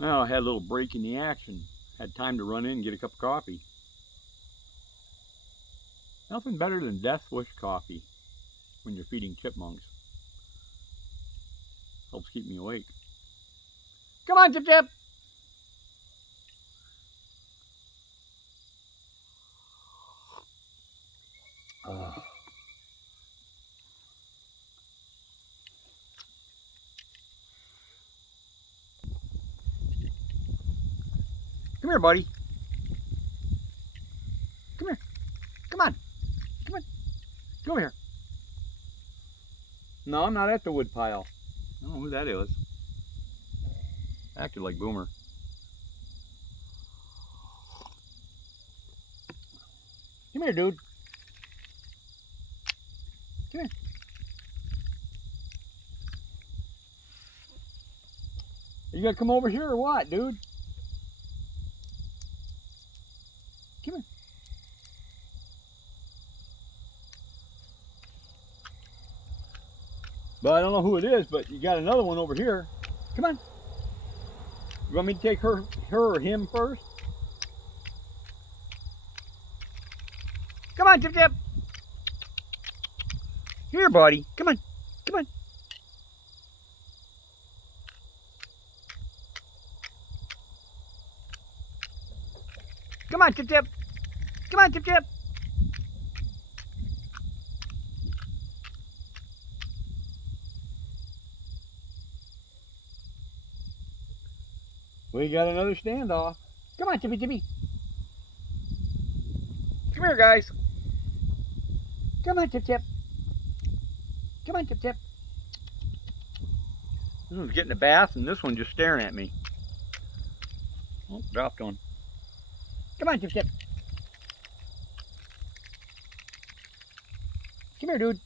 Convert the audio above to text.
Well, I had a little break in the action. Had time to run in and get a cup of coffee. Nothing better than Death Wish coffee when you're feeding chipmunks. Helps keep me awake. Come on, Chip Chip! Come here, buddy. Come here. Come on. Come on. Come here. No, I'm not at the wood pile. I don't know who that is. Acted like Boomer. Come here, dude. Come here. Are you gonna come over here or what, dude? Come here. But I don't know who it is, but you got another one over here. Come on. You want me to take her or him first? Come on, Chip Chip. Here, buddy. Come on. Come on. Come on, Chip Chip. Come on, Chip Chip. We got another standoff. Come on, Chippy Chippy. Come here, guys. Come on, Chip Chip. Come on, Chip Chip. This one's getting a bath, and this one's just staring at me. Oh, dropped one. Come on, Chip Chip. Come here, dude.